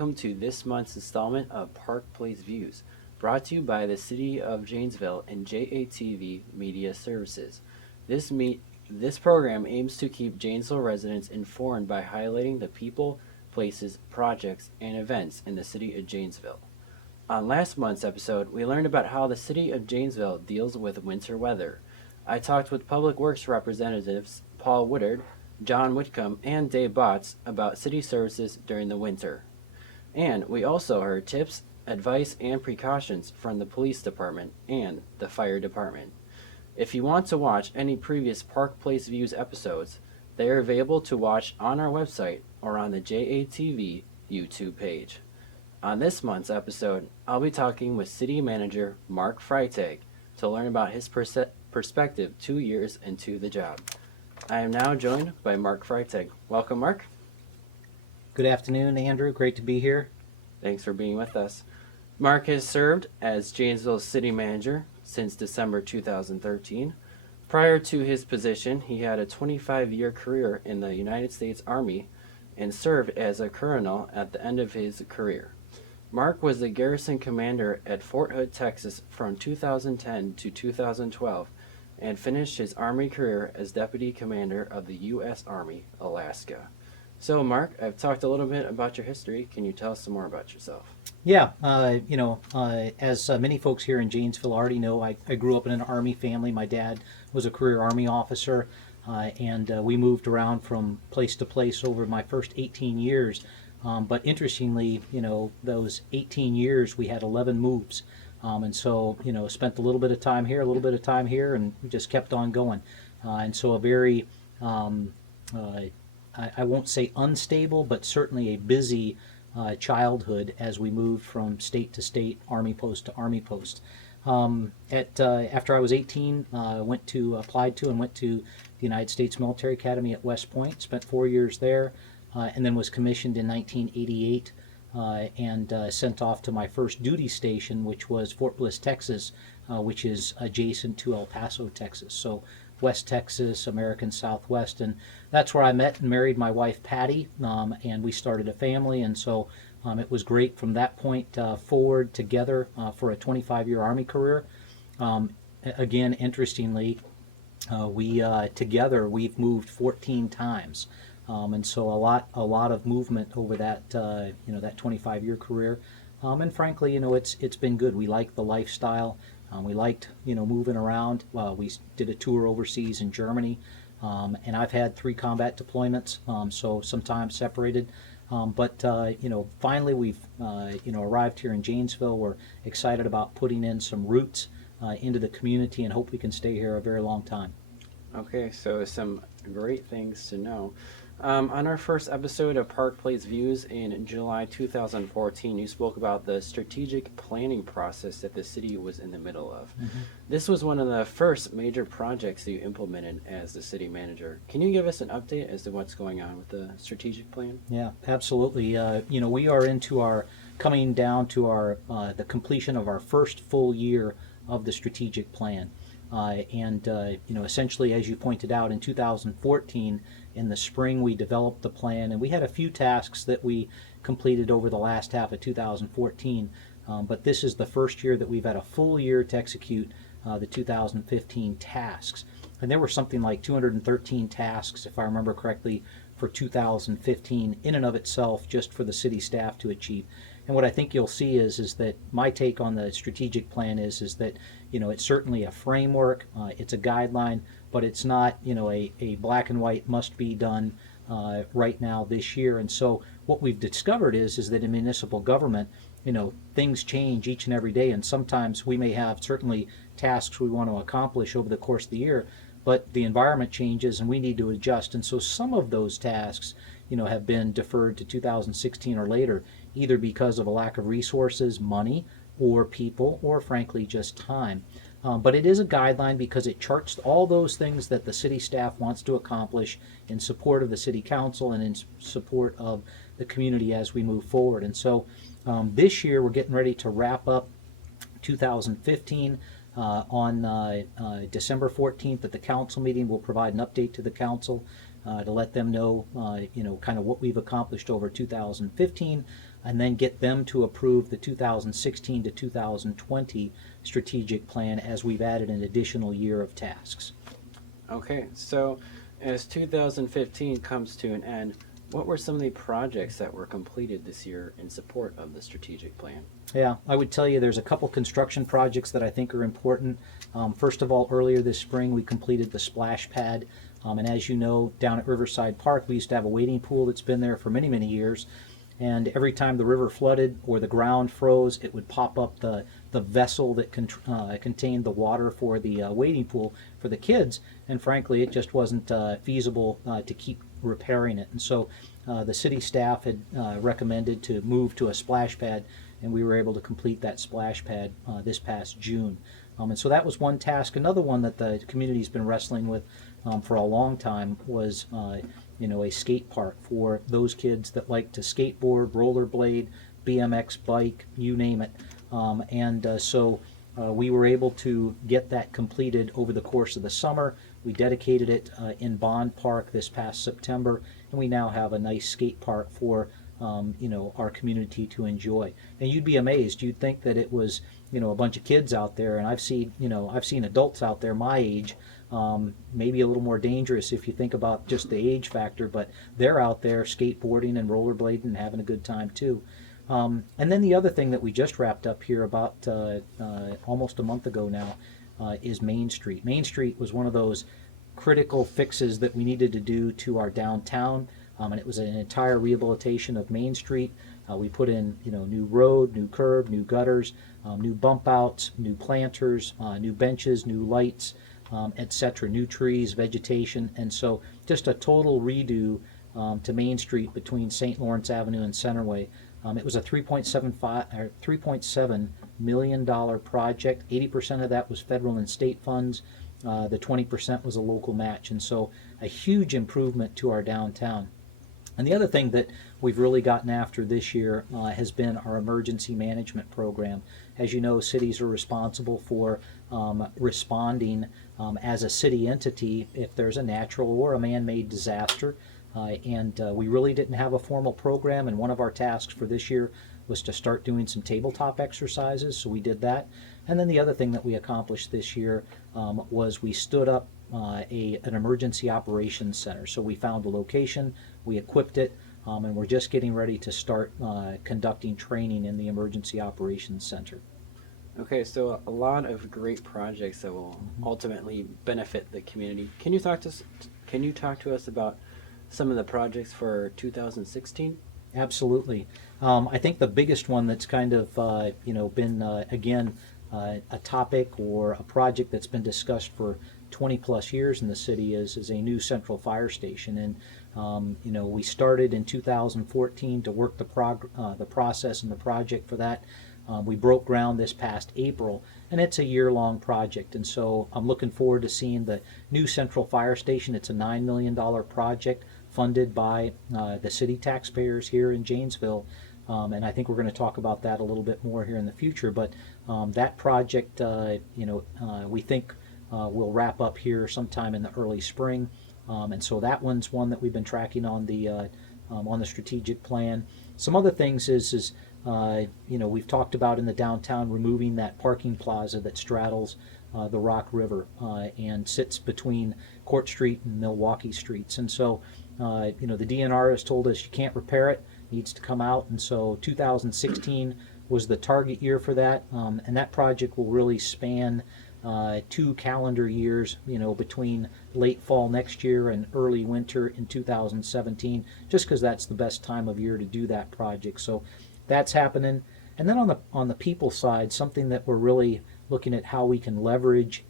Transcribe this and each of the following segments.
welcome to this month's installment of Park Place Views, brought to you by the City of Janesville and JATV Media Services. This program aims to keep Janesville residents informed by highlighting the people, places, projects, and events in the City of Janesville. On last month's episode, we learned about how the City of Janesville deals with winter weather. I talked with Public Works representatives Paul Woodard, John Whitcomb, and Dave Botts about city services during the winter. And we also heard tips, advice, and precautions from the police department and the fire department. If you want to watch any previous Park Place Views episodes, they are available to watch on our website or on the JATV YouTube page. On this month's episode, I'll be talking with City Manager Mark Freitag to learn about his perspective 2 years into the job. I am now joined by Mark Freitag. Welcome, Mark. Good afternoon, Andrew. Great to be here. Thanks for being with us. Mark has served as Janesville's city manager since December 2013. Prior to his position, he had a 25-year career in the United States Army and served as a colonel at the end of his career. Mark was the garrison commander at Fort Hood, Texas from 2010 to 2012 and finished his Army career as Deputy Commander of the U.S. Army, Alaska. So, Mark, I've talked a little bit about your history. Can you tell us some more about yourself? Yeah, as many folks here in Janesville already know, I grew up in an Army family. My dad was a career Army officer, and we moved around from place to place over my first 18 years. But interestingly, those 18 years we had 11 moves. And so, spent a little bit of time here, a little bit of time here, and we just kept on going. And so a very, I won't say unstable, but certainly a busy childhood as we moved from state to state, Army post to Army post. After I was 18, applied to and went to the United States Military Academy at West Point, spent 4 years there, and then was commissioned in 1988. And sent off to my first duty station, which was Fort Bliss, Texas, which is adjacent to El Paso, Texas. So West Texas, American Southwest, and that's where I met and married my wife, Patty, and we started a family, and so it was great from that point forward together for a 25-year Army career. Again, interestingly, we've moved 14 times. And so a lot of movement over that that 25-year career, and frankly, it's been good. We like the lifestyle. We liked moving around. We did a tour overseas in Germany, and I've had 3 combat deployments, so sometimes separated. But finally we've arrived here in Janesville. We're excited about putting in some roots into the community and hope we can stay here a very long time. Okay, so some great things to know. On our first episode of Park Place Views in July 2014, you spoke about the strategic planning process that the city was in the middle of. Mm-hmm. This was one of the first major projects that you implemented as the city manager. Can you give us an update as to what's going on with the strategic plan? Yeah, absolutely. We are coming down to the completion of our first full year of the strategic plan. Essentially, as you pointed out, in 2014, in the spring, we developed the plan, and we had a few tasks that we completed over the last half of 2014, but this is the first year that we've had a full year to execute the 2015 tasks. And there were something like 213 tasks, if I remember correctly, for 2015 in and of itself, just for the city staff to achieve. And what I think you'll see is that my take on the strategic plan is that it's certainly a framework, it's a guideline, but it's not a black and white must be done right now this year. And so what we've discovered is that in municipal government, things change each and every day, and sometimes we may have certainly tasks we want to accomplish over the course of the year, but the environment changes and we need to adjust. And so some of those tasks have been deferred to 2016 or later, either because of a lack of resources, money, or people, or frankly just time. But it is a guideline because it charts all those things that the city staff wants to accomplish in support of the city council and in support of the community as we move forward. And so this year we're getting ready to wrap up 2015 on December 14th at the council meeting. We'll provide an update to the council to let them know, kind of what we've accomplished over 2015. and then get them to approve the 2016 to 2020 strategic plan, as we've added an additional year of tasks. Okay, so as 2015 comes to an end, what were some of the projects that were completed this year in support of the strategic plan? Yeah, I would tell you there's a couple construction projects that I think are important. First of all, earlier this spring we completed the splash pad. And as you know, down at Riverside Park, we used to have a wading pool that's been there for many, many years. And every time the river flooded or the ground froze, it would pop up the vessel that contained the water for the wading pool for the kids. And frankly, it just wasn't feasible to keep repairing it. And so the city staff had recommended to move to a splash pad, and we were able to complete that splash pad this past June. And so that was one task. Another one that the community's been wrestling with for a long time was a skate park for those kids that like to skateboard, rollerblade, BMX bike, you name it. So we were able to get that completed over the course of the summer. We dedicated it in Bond Park this past September, and we now have a nice skate park for our community to enjoy. And you'd be amazed. You'd think that it was a bunch of kids out there, and I've seen adults out there my age, maybe a little more dangerous if you think about just the age factor, but they're out there skateboarding and rollerblading and having a good time too. And then the other thing that we just wrapped up here about almost a month ago now is Main Street. Main Street was one of those critical fixes that we needed to do to our downtown, and it was an entire rehabilitation of Main Street. We put in new road, new curb, new gutters, new bump outs, new planters, new benches, new lights, etc., new trees, vegetation, and so just a total redo to Main Street between St. Lawrence Avenue and Centerway. It was a $3.7 million project. 80% of that was federal and state funds. The 20% was a local match, and so a huge improvement to our downtown. And the other thing that we've really gotten after this year has been our emergency management program. As you know, cities are responsible for responding as a city entity if there's a natural or a man-made disaster. We really didn't have a formal program, and one of our tasks for this year was to start doing some tabletop exercises, so we did that. And then the other thing that we accomplished this year was we stood up an emergency operations center. So we found a location, we equipped it, and we're just getting ready to start conducting training in the emergency operations center. Okay, so a lot of great projects that will ultimately benefit the community. Can you talk to us about some of the projects for 2016? Absolutely. I think the biggest one that's kind of been again a topic or a project that's been discussed for 20 plus years in the city is a new central fire station. And we started in 2014 to work the process and the project for that. We broke ground this past April, and it's a year-long project. And so I'm looking forward to seeing the new central fire station. It's a $9 million project funded by the city taxpayers here in Janesville. And I think we're going to talk about that a little bit more here in the future. But that project, we think will wrap up here sometime in the early spring. And so that one's one that we've been tracking on the strategic plan. Some other things is we've talked about in the downtown removing that parking plaza that straddles the Rock River and sits between Court Street and Milwaukee Streets. And so, the DNR has told us you can't repair it, needs to come out. And so 2016 was the target year for that. And that project will really span 2 calendar years, between late fall next year and early winter in 2017, just because that's the best time of year to do that project. So that's happening. And then on the people side, something that we're really looking at how we can leverage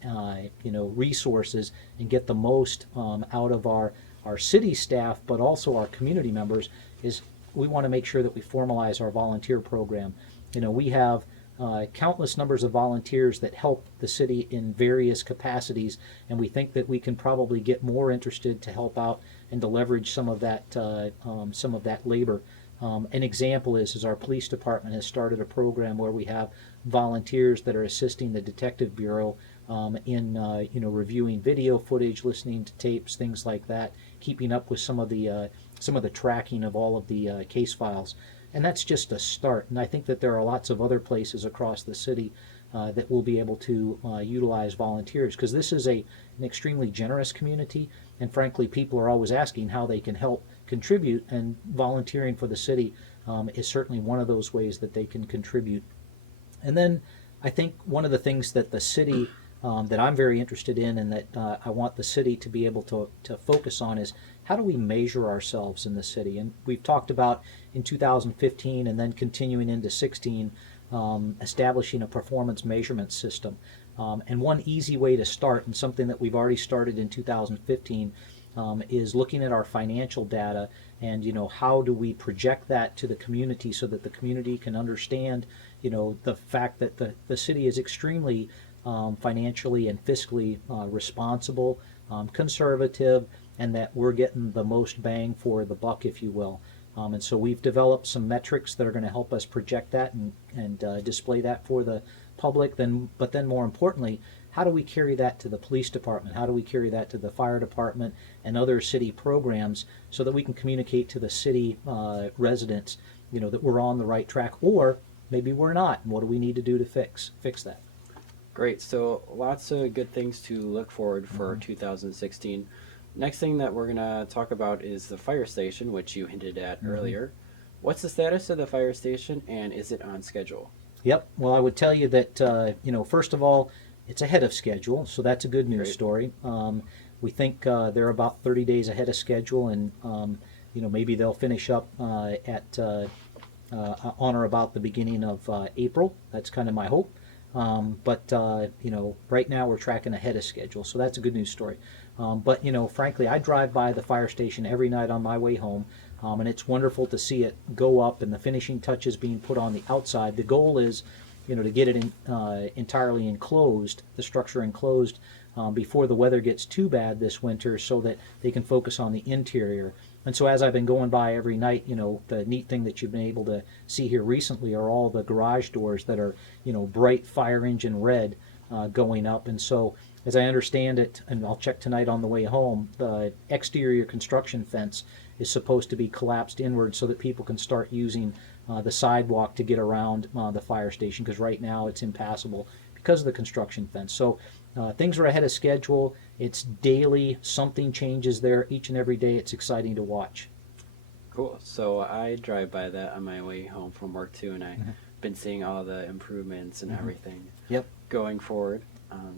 resources and get the most out of our city staff, but also our community members, is we want to make sure that we formalize our volunteer program. We have countless numbers of volunteers that help the city in various capacities, and we think that we can probably get more interested to help out and to leverage some of that labor. An example is our police department has started a program where we have volunteers that are assisting the detective bureau in reviewing video footage, listening to tapes, things like that, keeping up with some of the tracking of all of the case files. And that's just a start. And I think that there are lots of other places across the city that will be able to utilize volunteers, because this is an extremely generous community, and frankly people are always asking how they can help contribute, and volunteering for the city is certainly one of those ways that they can contribute. And then I think one of the things that the city that I'm very interested in, and that I want the city to be able to focus on, is how do we measure ourselves in the city? And we've talked about in 2015 and then continuing into 16 establishing a performance measurement system. And one easy way to start, and something that we've already started in 2015, is looking at our financial data, and how do we project that to the community so that the community can understand the fact that the city is extremely financially and fiscally responsible, conservative, and that we're getting the most bang for the buck, if you will. And so we've developed some metrics that are going to help us project that and display that for the public. But then more importantly, how do we carry that to the police department? How do we carry that to the fire department and other city programs so that we can communicate to the city residents, that we're on the right track, or maybe we're not, and what do we need to do to fix that? Great. So lots of good things to look forward for 2016. Next thing that we're going to talk about is the fire station, which you hinted at earlier. What's the status of the fire station, and is it on schedule? Yep. Well, I would tell you that, first of all, it's ahead of schedule, so that's a good news Great. story. We think they're about 30 days ahead of schedule, and maybe they'll finish up at on or about the beginning of April. That's kind of my hope. But right now we're tracking ahead of schedule, so that's a good news story. But frankly, I drive by the fire station every night on my way home, and it's wonderful to see it go up and the finishing touches being put on the outside. The goal is, to get it entirely enclosed, the structure enclosed, before the weather gets too bad this winter, so that they can focus on the interior. And so as I've been going by every night, the neat thing that you've been able to see here recently are all the garage doors that are, bright fire engine red going up. And so as I understand it, and I'll check tonight on the way home, the exterior construction fence is supposed to be collapsed inward so that people can start using the sidewalk to get around the fire station, because right now it's impassable because of the construction fence. So things are ahead of schedule. It's daily. Something changes there each and every day. It's exciting to watch. Cool. So I drive by that on my way home from work too, and I've been seeing all the improvements and everything Yep. going forward.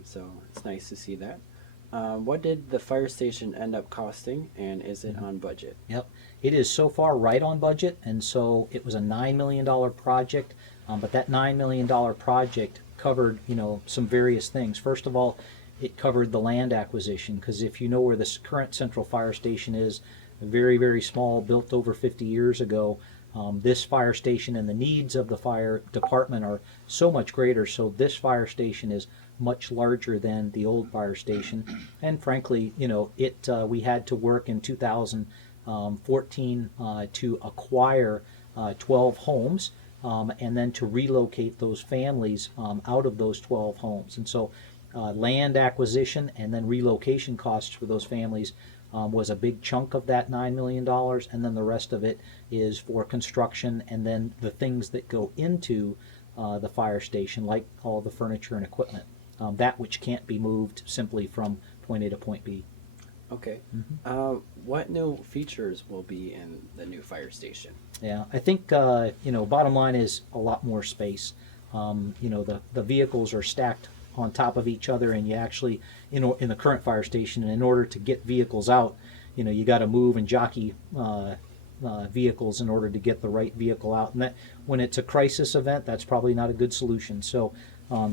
So it's nice to see that. What did the fire station end up costing, and is it on budget? Yep. It is so far right on budget, and so it was a $9 million project, but that $9 million project covered, some various things. First of all, it covered the land acquisition, because if you know where this current central fire station is, very, very small, built over 50 years ago. This fire station and the needs of the fire department are so much greater, so this fire station is much larger than the old fire station. And frankly, we had to work in 2014 to acquire 12 homes, and then to relocate those families out of those 12 homes. And so land acquisition and then relocation costs for those families was a big chunk of that $9 million, and then the rest of it is for construction and then the things that go into the fire station, like all the furniture and equipment, that which can't be moved simply from point A to point B. Okay. What new features will be in the new fire station? Yeah, I think bottom line is a lot more space. The vehicles are stacked on top of each other, and you actually, in the current fire station, and in order to get vehicles out, you got to move and jockey vehicles in order to get the right vehicle out. And that, when it's a crisis event, that's probably not a good solution. So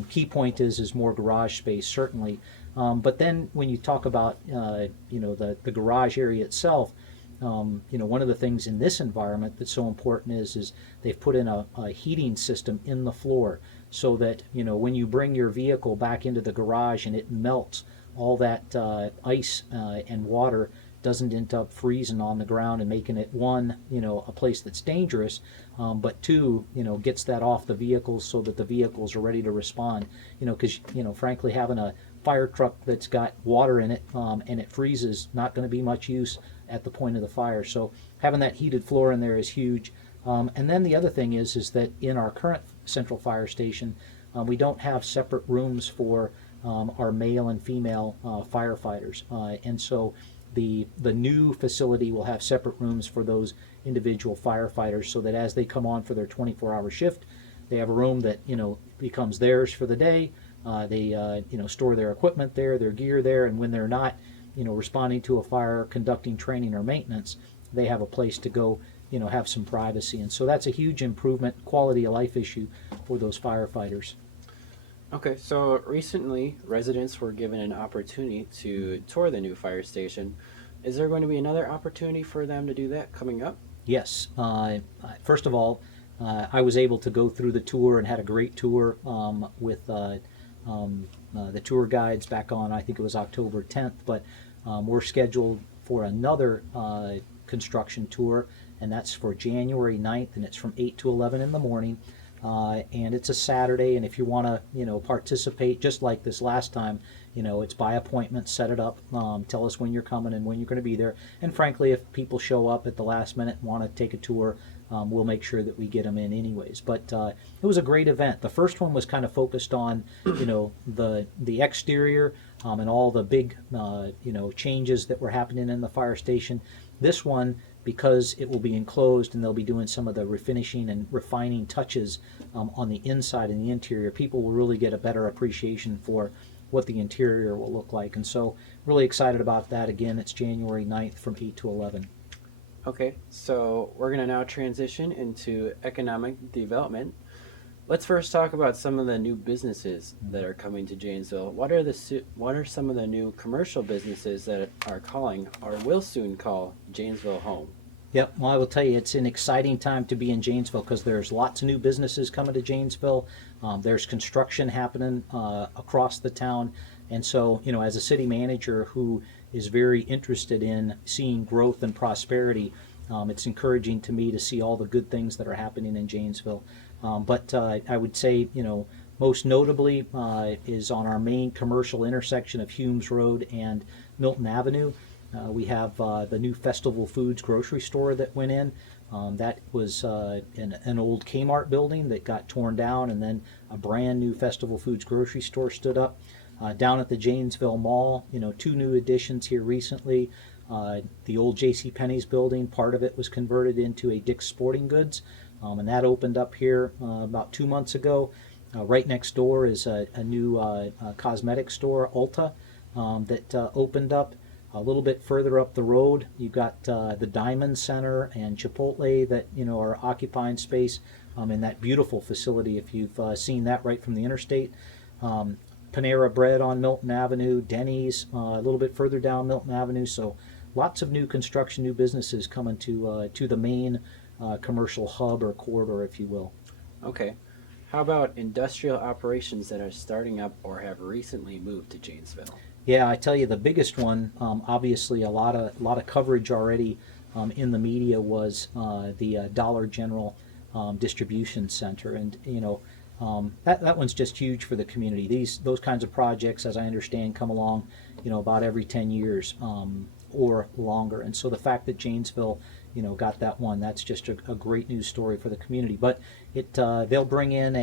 key point is more garage space, certainly. But then when you talk about the garage area itself, one of the things in this environment that's so important is they've put in a heating system in the floor, so that when you bring your vehicle back into the garage and it melts, all that ice and water doesn't end up freezing on the ground and making it, one, a place that's dangerous, but two, gets that off the vehicles so that the vehicles are ready to respond. Because frankly, having a fire truck that's got water in it and it freezes, not going to be much use at the point of the fire. So having that heated floor in there is huge. And then the other thing is that in our current central fire station, we don't have separate rooms for our male and female firefighters. And so the new facility will have separate rooms for those individual firefighters, so that as they come on for their 24-hour shift, they have a room that becomes theirs for the day. They store their equipment there, their gear there, and when they're not responding to a fire, conducting training or maintenance, they have a place to go, have some privacy. And so that's a huge improvement, quality of life issue for those firefighters. Okay, so recently residents were given an opportunity to tour the new fire station. Is there going to be another opportunity for them to do that coming up? Yes. First of all, I was able to go through the tour and had a great tour with the tour guides back on, I think it was October 10th, but we're scheduled for another construction tour, and that's for January 9th, and it's from 8 to 11 in the morning. And it's a Saturday, and if you want to, participate just like this last time, it's by appointment, set it up, tell us when you're coming and when you're going to be there. And frankly, if people show up at the last minute and want to take a tour, we'll make sure that we get them in anyways. But it was a great event. The first one was kind of focused on, the exterior and all the big, changes that were happening in the fire station. This one, because it will be enclosed and they'll be doing some of the refinishing and refining touches on the inside and the interior, people will really get a better appreciation for what the interior will look like. And so really excited about that. Again, it's January 9th from 8 to 11. Okay, so we're going to now transition into economic development. Let's first talk about some of the new businesses that are coming to Janesville. What are some of the new commercial businesses that are calling or will soon call Janesville home? Yep, well, I will tell you, it's an exciting time to be in Janesville because there's lots of new businesses coming to Janesville. There's construction happening across the town. And so, as a city manager who is very interested in seeing growth and prosperity, it's encouraging to me to see all the good things that are happening in Janesville. But I would say, most notably is on our main commercial intersection of Humes Road and Milton Avenue. We have the new Festival Foods grocery store that went in. That was an old Kmart building that got torn down, and then a brand new Festival Foods grocery store stood up. Down at the Janesville Mall, two new additions here recently. The old JCPenney's building, part of it was converted into a Dick's Sporting Goods, and that opened up here about 2 months ago. Right next door is a new cosmetic store, Ulta, that opened up. A little bit further up the road, you've got the Diamond Center and Chipotle that are occupying space in that beautiful facility. If you've seen that right from the interstate, Panera Bread on Milton Avenue, Denny's a little bit further down Milton Avenue. So lots of new construction, new businesses coming to the main commercial hub or corridor, if you will. Okay. How about industrial operations that are starting up or have recently moved to Janesville? Yeah, I tell you, the biggest one, obviously a lot of coverage already in the media was the Dollar General distribution center, and that one's just huge for the community. Those kinds of projects, as I understand, come along, about every 10 years or longer, and so the fact that Janesville, got that one, that's just a great news story for the community. But they'll bring in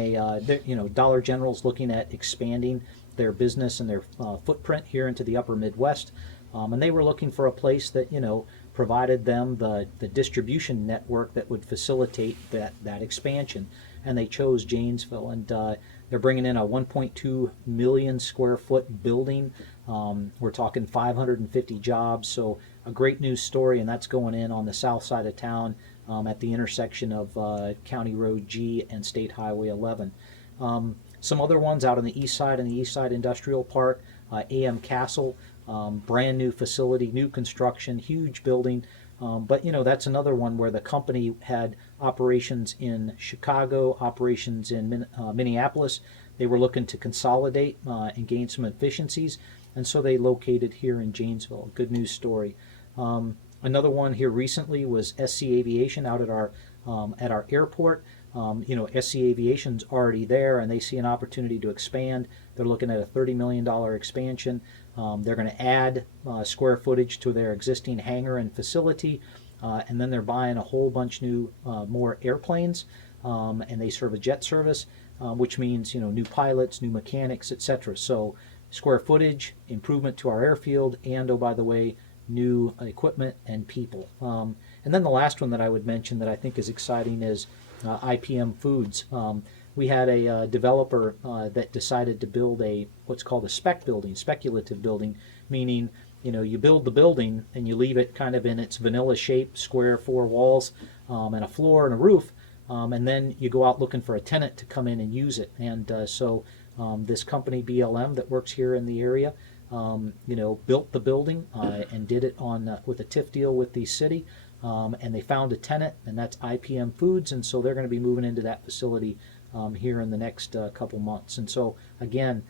Dollar General's looking at expanding their business and their footprint here into the upper Midwest, and they were looking for a place that provided them the distribution network that would facilitate that expansion, and they chose Janesville. And they're bringing in a 1.2 million square foot building. We're talking 550 jobs, so a great news story, and that's going in on the south side of town at the intersection of County Road G and State Highway 11. Some other ones out on the east side, in the East Side Industrial Park, AM Castle, brand new facility, new construction, huge building. But that's another one where the company had operations in Chicago, operations in Minneapolis. They were looking to consolidate and gain some efficiencies, and so they located here in Janesville. Good news story. Another one here recently was SC Aviation out at our airport. SC Aviation's already there, and they see an opportunity to expand. They're looking at a $30 million expansion. They're going to add square footage to their existing hangar and facility, and then they're buying a whole bunch new more airplanes, and they serve a jet service, which means new pilots, new mechanics, etc. So square footage, improvement to our airfield, and oh by the way, new equipment and people. And then the last one that I would mention that I think is exciting is IPM Foods. We had a developer that decided to build what's called a spec building, speculative building, meaning you build the building and you leave it kind of in its vanilla shape, square, four walls, and a floor and a roof, and then you go out looking for a tenant to come in and use it. And so this company BLM that works here in the area, built the building and did it on with a TIF deal with the city, and they found a tenant, and that's IPM Foods, and so they're going to be moving into that facility here in the next couple months. And so again,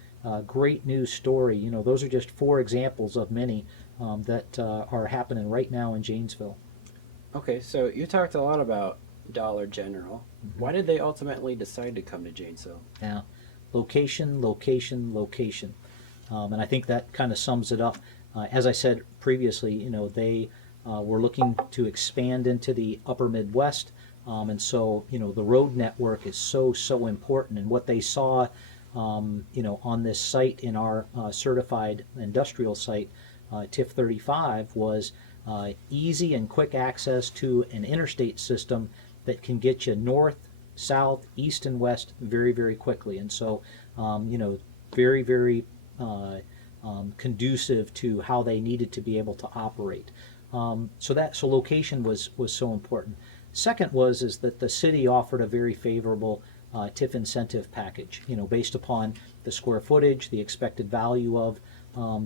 great news story. Those are just four examples of many that are happening right now in Janesville. Okay, so you talked a lot about Dollar General. Mm-hmm. Why did they ultimately decide to come to Janesville? Yeah, location, location, location, and I think that kind of sums it up. As I said previously, they were looking to expand into the upper Midwest, and so the road network is so important. And what they saw, on this site in our certified industrial site, TIF 35, was easy and quick access to an interstate system that can get you north, south, east, and west very, very quickly. And so, very, very conducive to how they needed to be able to operate. So location was so important. Second is that the city offered a very favorable TIF incentive package, based upon the square footage, the expected value of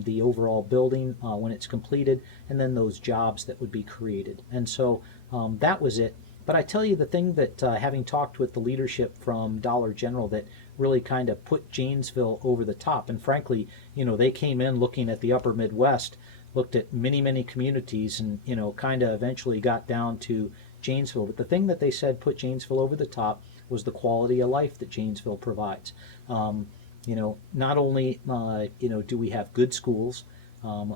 the overall building when it's completed, and then those jobs that would be created. And so that was it. But I tell you, the thing that, having talked with the leadership from Dollar General, that really kind of put Janesville over the top, and frankly, they came in looking at the upper Midwest, looked at many communities, and kind of eventually got down to Janesville. But the thing that they said put Janesville over the top was the quality of life that Janesville provides. Not only do we have good schools,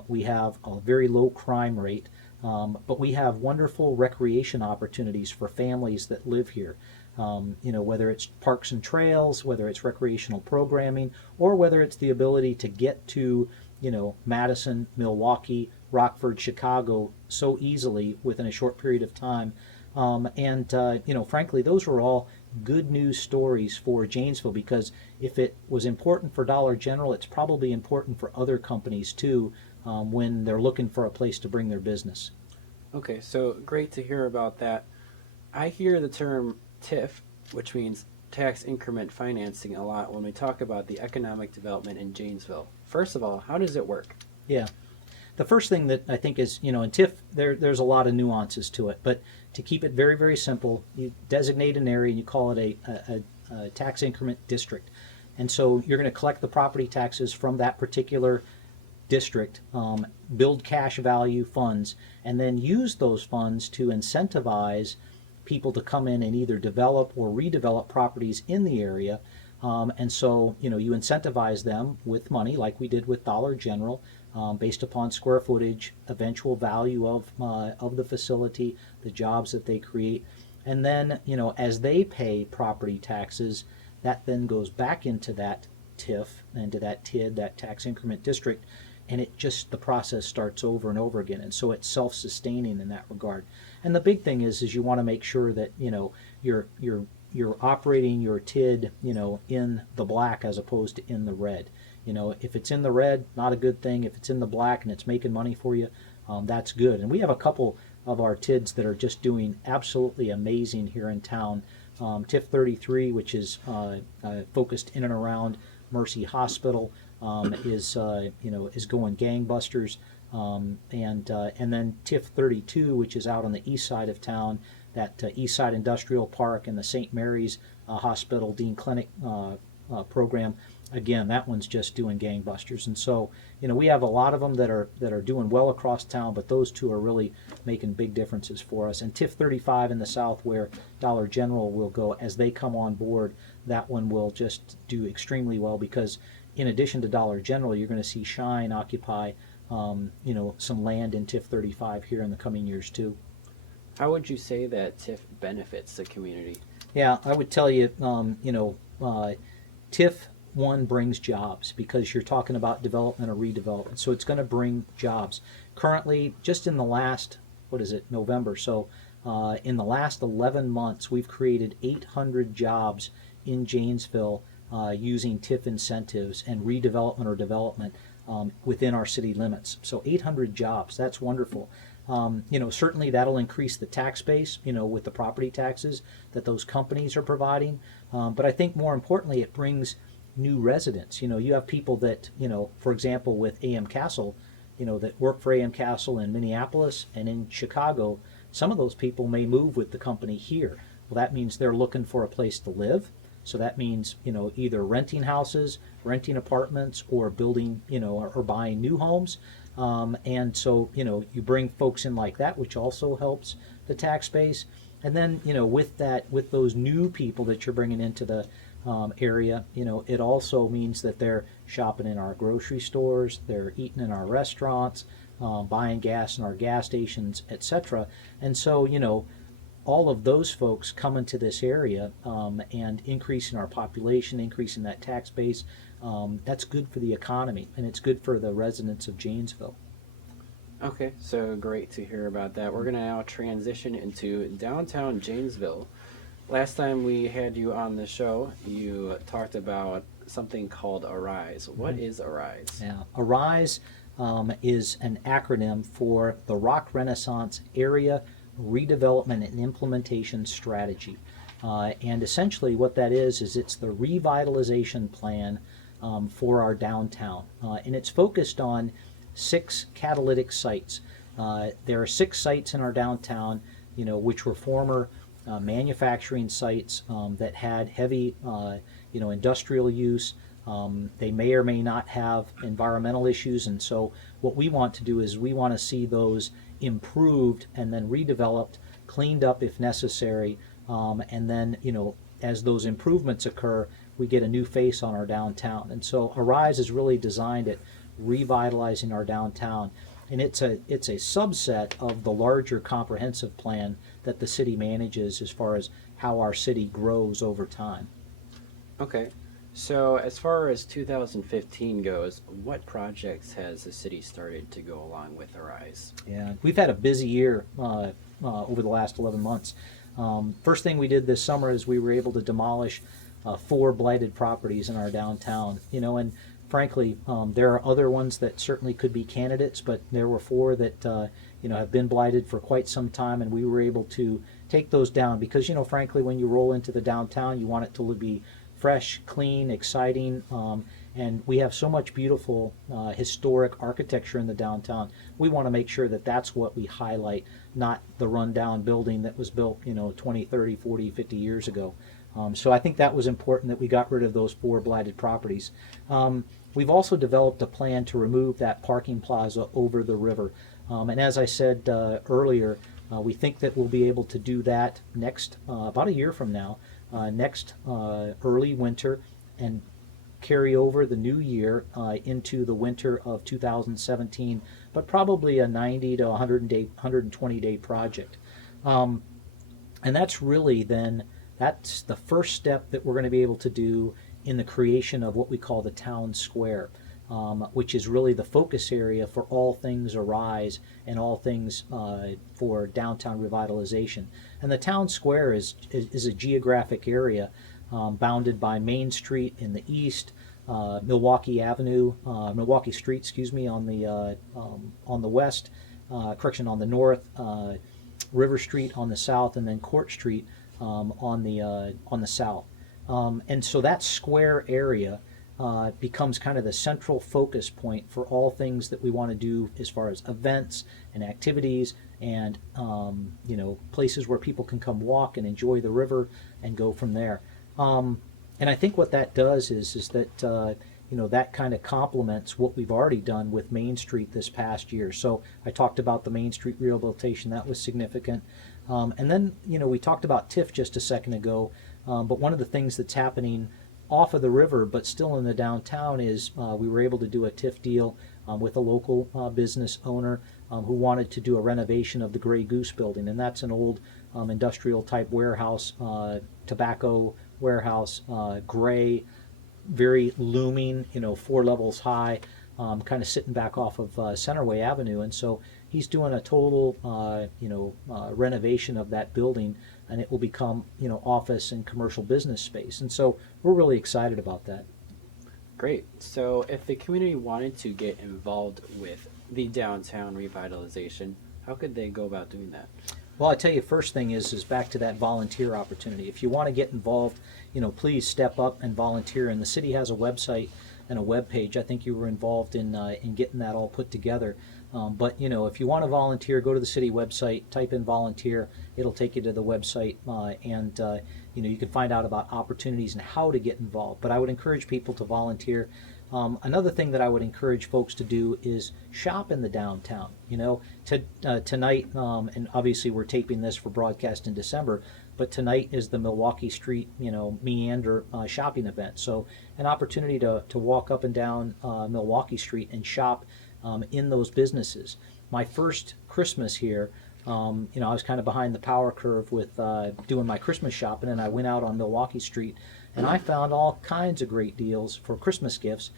we have a very low crime rate, but we have wonderful recreation opportunities for families that live here. Whether it's parks and trails, whether it's recreational programming, or whether it's the ability to get to Madison, Milwaukee, Rockford, Chicago so easily within a short period of time. Frankly, those were all good news stories for Janesville, because if it was important for Dollar General, it's probably important for other companies too, when they're looking for a place to bring their business. Okay, so great to hear about that. I hear the term TIF, which means tax increment financing, a lot when we talk about the economic development in Janesville. First of all, how does it work? Yeah. The first thing that I think is, in TIF, there's a lot of nuances to it, but to keep it very, very simple, you designate an area and you call it a tax increment district. And so you're going to collect the property taxes from that particular district, build cash value funds, and then use those funds to incentivize people to come in and either develop or redevelop properties in the area. And so, you incentivize them with money, like we did with Dollar General, based upon square footage, eventual value of the facility, the jobs that they create. And then, as they pay property taxes, that then goes back into that TIF, into that TID, that tax increment district, and the process starts over and over again. And so it's self-sustaining in that regard. And the big thing is you want to make sure that, you're operating your TID, in the black as opposed to in the red. If it's in the red, not a good thing. If it's in the black and it's making money for you, that's good. And we have a couple of our TIDs that are just doing absolutely amazing here in town. TIF 33, which is focused in and around Mercy Hospital, is going gangbusters. And then TIF 32, which is out on the east side of town, that East Side Industrial Park and the St. Mary's Hospital Dean Clinic program. Again, that one's just doing gangbusters. And so, we have a lot of them that are doing well across town, but those two are really making big differences for us. And TIF 35 in the south, where Dollar General will go, as they come on board, that one will just do extremely well, because in addition to Dollar General, you're going to see Shine occupy some land in TIF 35 here in the coming years too. How would you say that TIF benefits the community? Yeah, I would tell you, TIF one brings jobs because you're talking about development or redevelopment. So it's going to bring jobs. Currently, just in the last, what is it, November? So in the last 11 months, we've created 800 jobs in Janesville using TIF incentives and redevelopment or development within our city limits. So 800 jobs, that's wonderful. Certainly that'll increase the tax base, with the property taxes that those companies are providing. But I think more importantly, it brings new residents. You have people that, for example, with AM Castle, that work for AM Castle in Minneapolis and in Chicago. Some of those people may move with the company here. Well, that means they're looking for a place to live. So that means, either renting houses, renting apartments, or building, or buying new homes. And so, you bring folks in like that, which also helps the tax base. And then, with those new people that you're bringing into the area, it also means that they're shopping in our grocery stores, they're eating in our restaurants, buying gas in our gas stations, etc. And so, all of those folks coming to this area and increasing our population, increasing that tax base, that's good for the economy, and it's good for the residents of Janesville. Okay, so great to hear about that. We're going to now transition into downtown Janesville. Last time we had you on the show, you talked about something called ARISE. What is ARISE? Yeah, ARISE is an acronym for the Rock Renaissance Area Redevelopment and Implementation Strategy. And essentially what that is it's the revitalization plan for our downtown. And it's focused on 6 catalytic sites. There are 6 sites in our downtown, which were former manufacturing sites that had heavy, industrial use. They may or may not have environmental issues, and so what we want to do is we want to see those improved and then redeveloped, cleaned up if necessary, and then, as those improvements occur, we get a new face on our downtown. And so ARISE is really designed at revitalizing our downtown, and it's a subset of the larger comprehensive plan that the city manages as far as how our city grows over time. Okay, so as far as 2015 goes, what projects has the city started to go along with ARISE? Yeah, we've had a busy year over the last 11 months. First thing we did this summer is we were able to demolish 4 blighted properties in our downtown. And frankly, there are other ones that certainly could be candidates, but there were 4 that have been blighted for quite some time, and we were able to take those down because, frankly, when you roll into the downtown, you want it to be fresh, clean, exciting, and we have so much beautiful historic architecture in the downtown. We want to make sure that that's what we highlight, not the rundown building that was built 20, 30, 40, 50 years ago. So I think that was important that we got rid of those 4 blighted properties. We've also developed a plan to remove that parking plaza over the river. And as I said earlier, we think that we'll be able to do that next, about a year from now, next early winter, and carry over the new year into the winter of 2017, but probably a 90 to 120 day project. And that's really then, that's the first step that we're going to be able to do in the creation of what we call the town square, which is really the focus area for all things ARISE and all things for downtown revitalization. And the town square is a geographic area bounded by Main Street in the east, Milwaukee Street, on the west, on the north, River Street on the south, and then Court Street on the south. And so that square area becomes kind of the central focus point for all things that we want to do as far as events and activities and places where people can come walk and enjoy the river and go from there. And I think what that does is that that kind of complements what we've already done with Main Street this past year. So I talked about the Main Street rehabilitation. That was significant. And then we talked about TIF just a second ago. But one of the things that's happening off of the river but still in the downtown is we were able to do a TIF deal with a local business owner who wanted to do a renovation of the Grey Goose building, and that's an old industrial type warehouse, tobacco warehouse, gray, very looming, 4 levels high, kind of sitting back off of Centerway Avenue. And so he's doing a total, renovation of that building, and it will become, office and commercial business space. And so we're really excited about that. Great. So, if the community wanted to get involved with the downtown revitalization, how could they go about doing that? Well, I tell you, first thing is back to that volunteer opportunity. If you want to get involved, please step up and volunteer. And the city has a website and a web page. I think you were involved in getting that all put together. But if you want to volunteer, go to the city website, type in volunteer. It'll take you to the website, and you can find out about opportunities and how to get involved. But I would encourage people to volunteer. Another thing that I would encourage folks to do is shop in the downtown. Tonight, and obviously we're taping this for broadcast in December, but tonight is the Milwaukee Street, Meander shopping event. So an opportunity to walk up and down Milwaukee Street and shop in those businesses. My first Christmas here, I was kind of behind the power curve with doing my Christmas shopping, and I went out on Milwaukee Street, and I found all kinds of great deals for Christmas gifts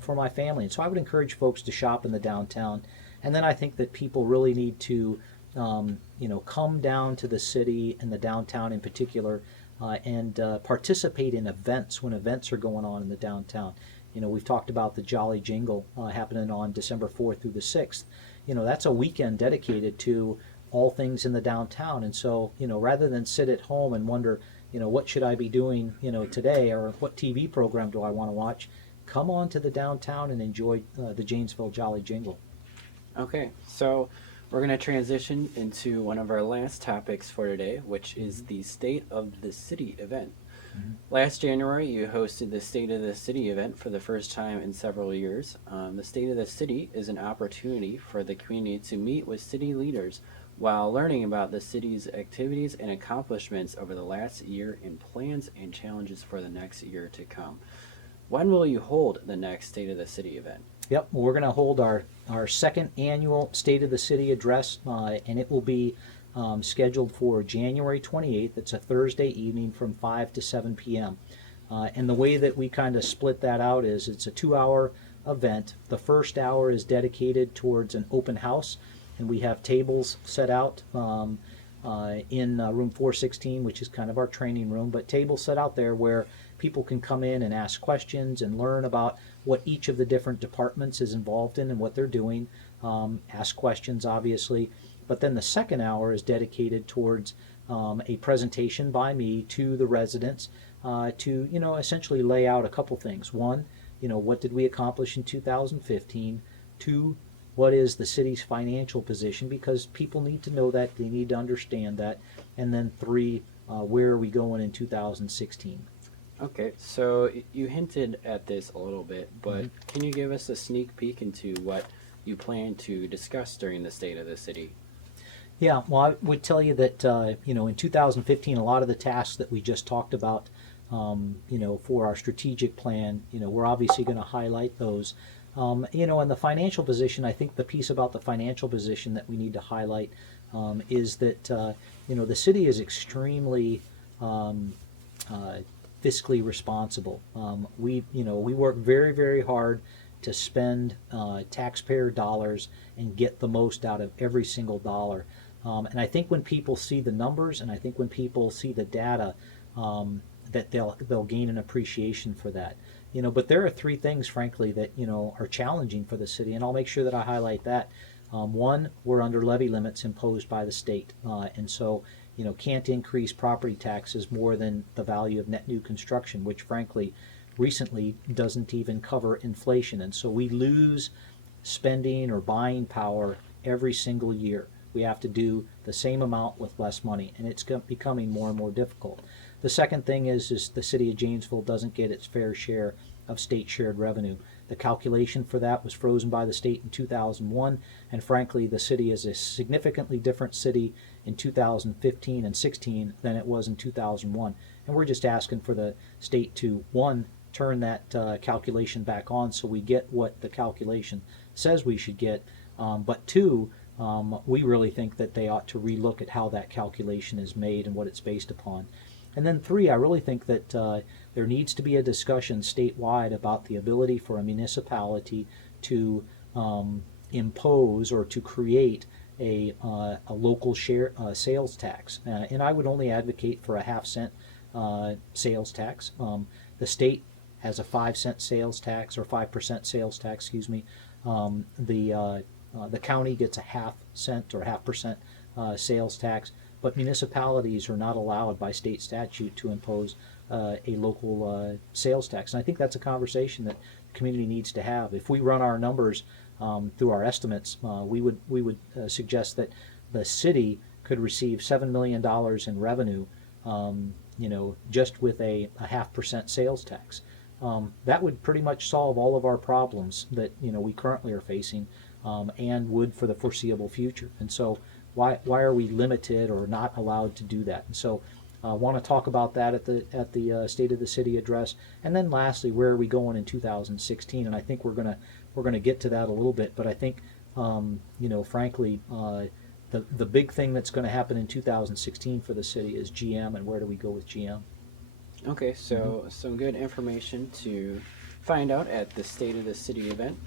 for my family. And so I would encourage folks to shop in the downtown. And then I think that people really need to, come down to the city and the downtown in particular, and participate in events when events are going on in the downtown. We've talked about the Jolly Jingle happening on December 4th through the 6th. That's a weekend dedicated to all things in the downtown. And so, rather than sit at home and wonder, what should I be doing, today, or what TV program do I want to watch, come on to the downtown and enjoy the Janesville Jolly Jingle. Okay, so we're going to transition into one of our last topics for today, which is the State of the City event. Last January, you hosted the State of the City event for the first time in several years. The State of the City is an opportunity for the community to meet with city leaders while learning about the city's activities and accomplishments over the last year and plans and challenges for the next year to come. When will you hold the next State of the City event? Yep, we're going to hold our second annual State of the City address, and it will be scheduled for January 28th. It's a Thursday evening from 5 to 7 p.m. And the way that we kind of split that out is it's a 2-hour event. The first hour is dedicated towards an open house, and we have tables set out in room 416, which is kind of our training room, but tables set out there where people can come in and ask questions and learn about what each of the different departments is involved in and what they're doing, ask questions, obviously. But then the second hour is dedicated towards a presentation by me to the residents to, essentially lay out a couple things. One, what did we accomplish in 2015? Two, what is the city's financial position? Because people need to know that, they need to understand that. And then three, where are we going in 2016? Okay, so you hinted at this a little bit, but can you give us a sneak peek into what you plan to discuss during the State of the City? Yeah, well, I would tell you that, in 2015, a lot of the tasks that we just talked about, for our strategic plan, we're obviously going to highlight those. And the financial position, I think the piece about the financial position that we need to highlight is that, the city is extremely fiscally responsible. We work very, very hard to spend taxpayer dollars and get the most out of every single dollar. And I think when people see the numbers, and I think when people see the data, that they'll gain an appreciation for that. But there are three things, frankly, that are challenging for the city, and I'll make sure that I highlight that. One, we're under levy limits imposed by the state, and so can't increase property taxes more than the value of net new construction, which frankly recently doesn't even cover inflation, and so we lose spending or buying power every single year. We have to do the same amount with less money, and it's becoming more and more difficult. The second thing is the city of Janesville doesn't get its fair share of state shared revenue. The calculation for that was frozen by the state in 2001, and frankly, the city is a significantly different city in 2015 and 16 than it was in 2001. and we're just asking for the state to, one, turn that calculation back on so we get what the calculation says we should get, but two, we really think that they ought to relook at how that calculation is made and what it's based upon. And then three, I really think that there needs to be a discussion statewide about the ability for a municipality to impose or to create a local share sales tax. And I would only advocate for a half-cent sales tax. The state has a 5-cent sales tax, or 5% sales tax, excuse me. The county gets a half-cent or half-percent sales tax, but municipalities are not allowed by state statute to impose a local sales tax. And I think that's a conversation that the community needs to have. If we run our numbers through our estimates, we would suggest that the city could receive $7 million in revenue, just with a 0.5% sales tax. That would pretty much solve all of our problems that we currently are facing, and would for the foreseeable future. And so, why are we limited or not allowed to do that? And so, I want to talk about that at the State of the City address. And then lastly, where are we going in 2016? And I think we're gonna get to that a little bit. But I think, frankly, the big thing that's going to happen in 2016 for the city is GM, and where do we go with GM? Okay, so some good information to find out at the State of the City event.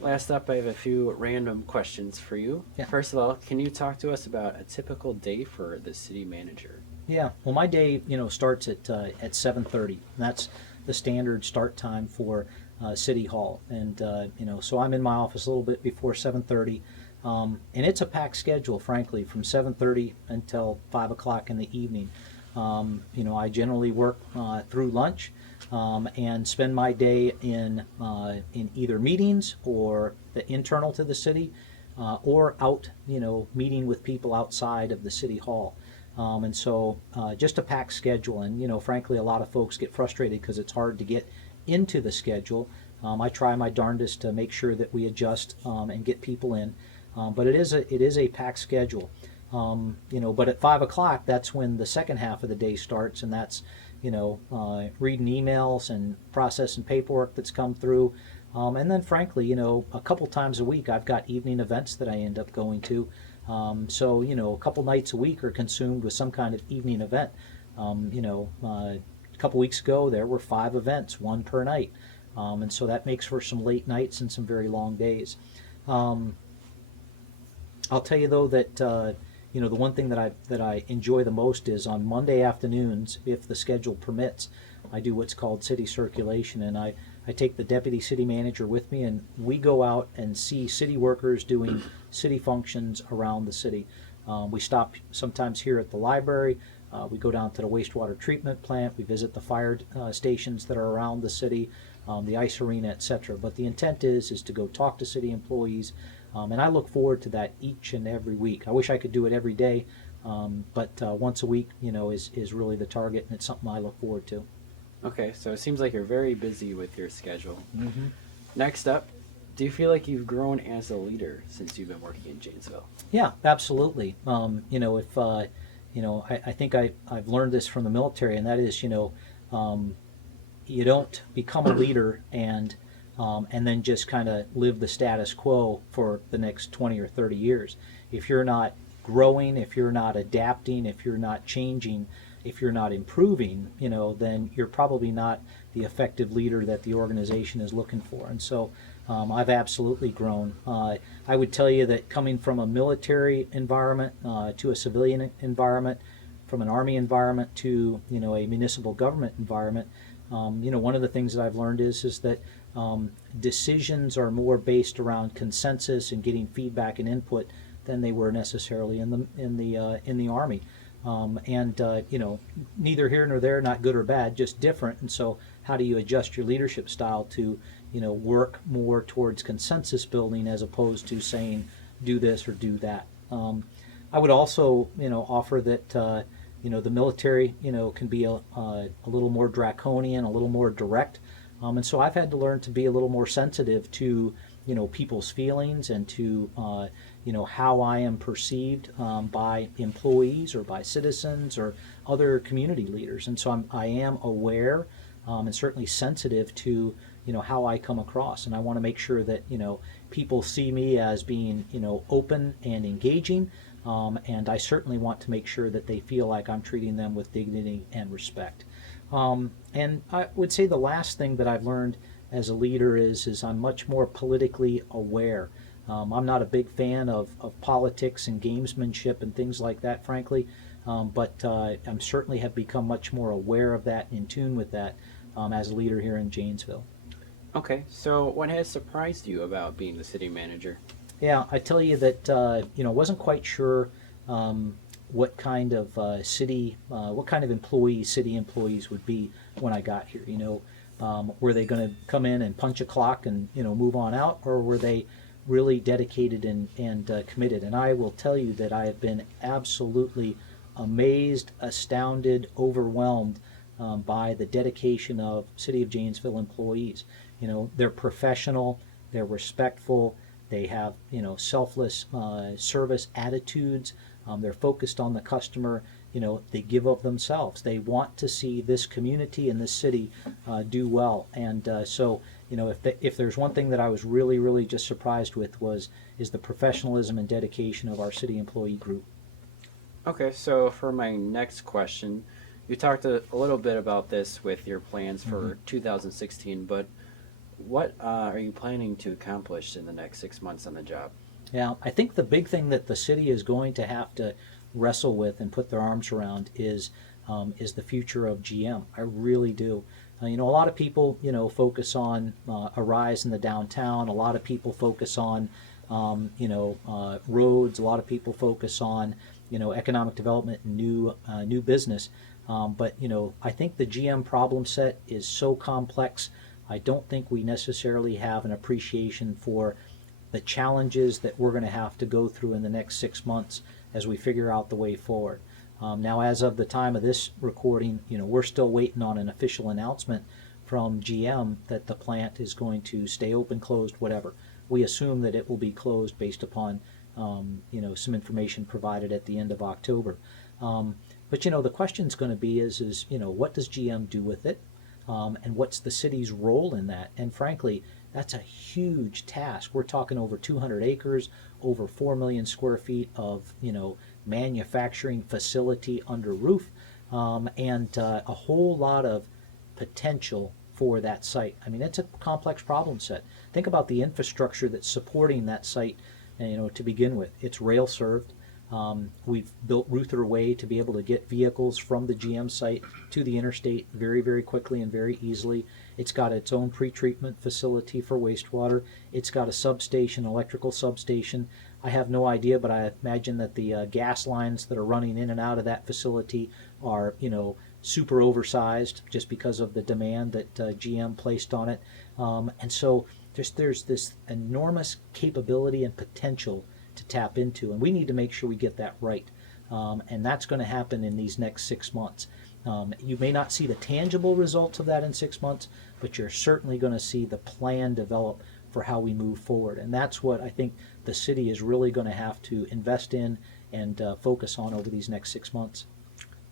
Last up, I have a few random questions for you. Yeah. First of all, can you talk to us about a typical day for the city manager? Yeah, well, my day, starts at 7:30. That's the standard start time for City Hall, and so I'm in my office a little bit before 7:30, and it's a packed schedule, frankly, from 7:30 until 5 o'clock in the evening. I generally work through lunch, and spend my day in either meetings or the internal to the city, or out, meeting with people outside of the City Hall. And so just a packed schedule, and frankly, a lot of folks get frustrated because it's hard to get into the schedule. I try my darndest to make sure that we adjust and get people in, but it is a packed schedule. But at 5 o'clock, that's when the second half of the day starts, and that's reading emails and processing paperwork that's come through. And then frankly, a couple times a week I've got evening events that I end up going to. So a couple nights a week are consumed with some kind of evening event. A couple weeks ago there were 5 events, one per night. And so that makes for some late nights and some very long days. I'll tell you though that the one thing that I enjoy the most is on Monday afternoons, if the schedule permits, I do what's called city circulation, and I take the deputy city manager with me, and we go out and see city workers doing city functions around the city. We stop sometimes here at the library. We go down to the wastewater treatment plant. We visit the fire stations that are around the city, the ice arena, etc. But the intent is to go talk to city employees. And I look forward to that each and every week. I wish I could do it every day, but once a week, is really the target, and it's something I look forward to. Okay, so it seems like you're very busy with your schedule. Mm-hmm. Next up, do you feel like you've grown as a leader since you've been working in Janesville? Yeah, absolutely. I think I've learned this from the military, and that is, you don't become a leader and then just kind of live the status quo for the next 20 or 30 years. If you're not growing, if you're not adapting, if you're not changing, if you're not improving, then you're probably not the effective leader that the organization is looking for. And so I've absolutely grown. I would tell you that coming from a military environment to a civilian environment, from an Army environment to a municipal government environment, one of the things that I've learned is that decisions are more based around consensus and getting feedback and input than they were necessarily in the Army. Neither here nor there, not good or bad, just different. And so, how do you adjust your leadership style to work more towards consensus building as opposed to saying do this or do that? I would also offer that the military can be a little more draconian, a little more direct. And so I've had to learn to be a little more sensitive to people's feelings and to how I am perceived by employees or by citizens or other community leaders. And so I am aware and certainly sensitive to how I come across, and I want to make sure that people see me as being open and engaging, and I certainly want to make sure that they feel like I'm treating them with dignity and respect. And I would say the last thing that I've learned as a leader is I'm much more politically aware. I'm not a big fan of politics and gamesmanship and things like that, frankly, but I'm certainly have become much more aware of that and in tune with that as a leader here in Janesville. Okay, so what has surprised you about being the city manager? Yeah, I tell you that wasn't quite sure what kind of what kind of employees city employees would be when I got here. Were they going to come in and punch a clock and move on out, or were they really dedicated and committed? And I will tell you that I have been absolutely amazed, astounded, overwhelmed by the dedication of City of Janesville employees. They're professional, they're respectful, they have selfless service attitudes. They're focused on the customer. They give of themselves. They want to see this community and this city do well. And so if there's one thing that I was really, really just surprised with is the professionalism and dedication of our city employee group. Okay, so for my next question, you talked a little bit about this with your plans for 2016, but what are you planning to accomplish in the next 6 months on the job? Yeah, I think the big thing that the city is going to have to wrestle with and put their arms around is the future of GM. I really do. A lot of people focus on a rise in the downtown. A lot of people focus on roads. A lot of people focus on economic development and new business. But I think the GM problem set is so complex. I don't think we necessarily have an appreciation for the challenges that we're going to have to go through in the next 6 months as we figure out the way forward. Now, as of the time of this recording, we're still waiting on an official announcement from GM that the plant is going to stay open, closed, whatever. We assume that it will be closed based upon some information provided at the end of October. But the question's going to be is what does GM do with it? And what's the city's role in that? And frankly, that's a huge task. We're talking over 200 acres, over 4 million square feet of manufacturing facility under roof, and a whole lot of potential for that site. I mean, it's a complex problem set. Think about the infrastructure that's supporting that site. To begin with, it's rail served. We've built Ruther Way to be able to get vehicles from the GM site to the interstate very, very quickly and very easily. It's got its own pretreatment facility for wastewater. It's got a substation, electrical substation. I have no idea, but I imagine that the gas lines that are running in and out of that facility are, super oversized just because of the demand that GM placed on it. And so there's this enormous capability and potential to tap into, and we need to make sure we get that right. And that's going to happen in these next 6 months. You may not see the tangible results of that in 6 months, but you're certainly going to see the plan develop for how we move forward. And that's what I think the city is really going to have to invest in and focus on over these next 6 months.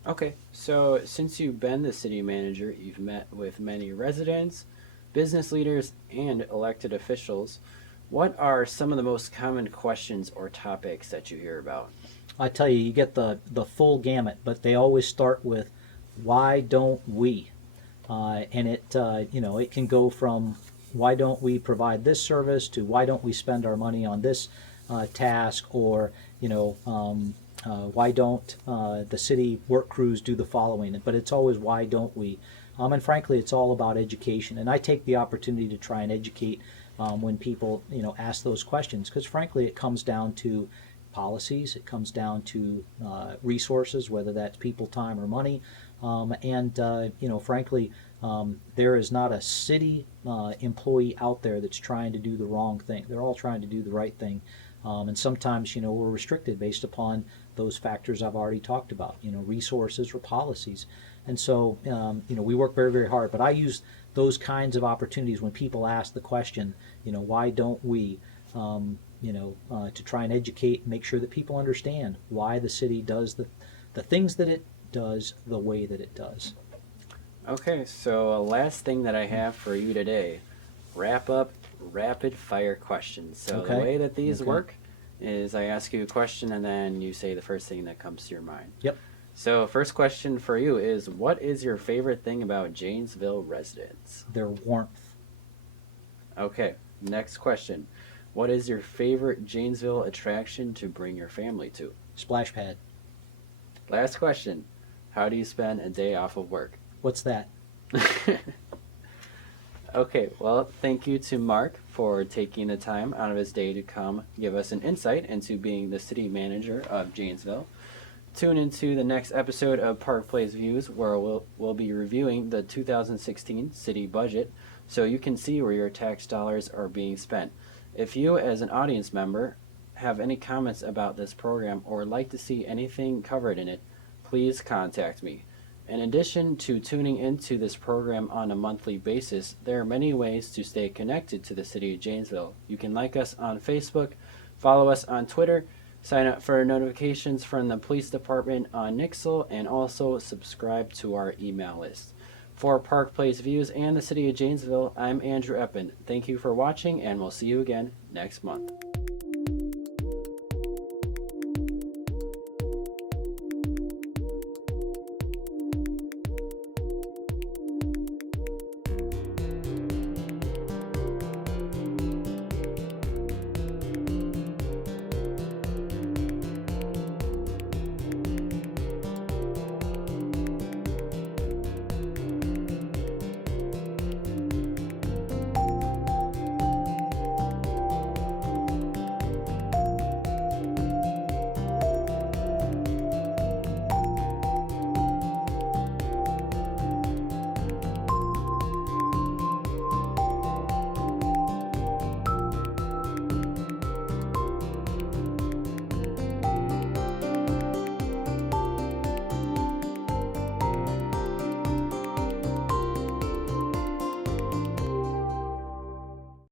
Okay, so since you've been the city manager, you've met with many residents, business leaders, and elected officials. What are some of the most common questions or topics that you hear about? I tell you, you get the full gamut, but they always start with, why don't we? And it it can go from why don't we provide this service to why don't we spend our money on this task, or why don't the city work crews do the following? But it's always why don't we? And frankly, it's all about education, and I take the opportunity to try and educate when people ask those questions, because frankly it comes down to policies, it comes down to resources, whether that's people, time, or money, and frankly there is not a city employee out there that's trying to do the wrong thing. They're all trying to do the right thing, and sometimes we're restricted based upon those factors I've already talked about, resources or policies. And so we work very, very hard, but I use those kinds of opportunities when people ask the question, why don't we, to try and educate and make sure that people understand why the city does the things that it does the way that it does. Okay, so last thing that I have for you today, wrap up rapid fire questions. So the Okay. way that these Okay. work is I ask you a question and then you say the first thing that comes to your mind. Yep. So first question for you is, what is your favorite thing about Janesville residents? Their warmth. Okay, next question. What is your favorite Janesville attraction to bring your family to? Splash pad. Last question. How do you spend a day off of work? What's that? Okay, well, thank you to Mark for taking the time out of his day to come give us an insight into being the city manager of Janesville. Tune into the next episode of Park Place Views, where we'll be reviewing the 2016 city budget so you can see where your tax dollars are being spent. If you, as an audience member, have any comments about this program or would like to see anything covered in it, please contact me. In addition to tuning into this program on a monthly basis, there are many ways to stay connected to the City of Janesville. You can like us on Facebook, follow us on Twitter, sign up for notifications from the police department on Nixle, and also subscribe to our email list. For Park Place Views and the City of Janesville, I'm Andrew Eppen. Thank you for watching, and we'll see you again next month.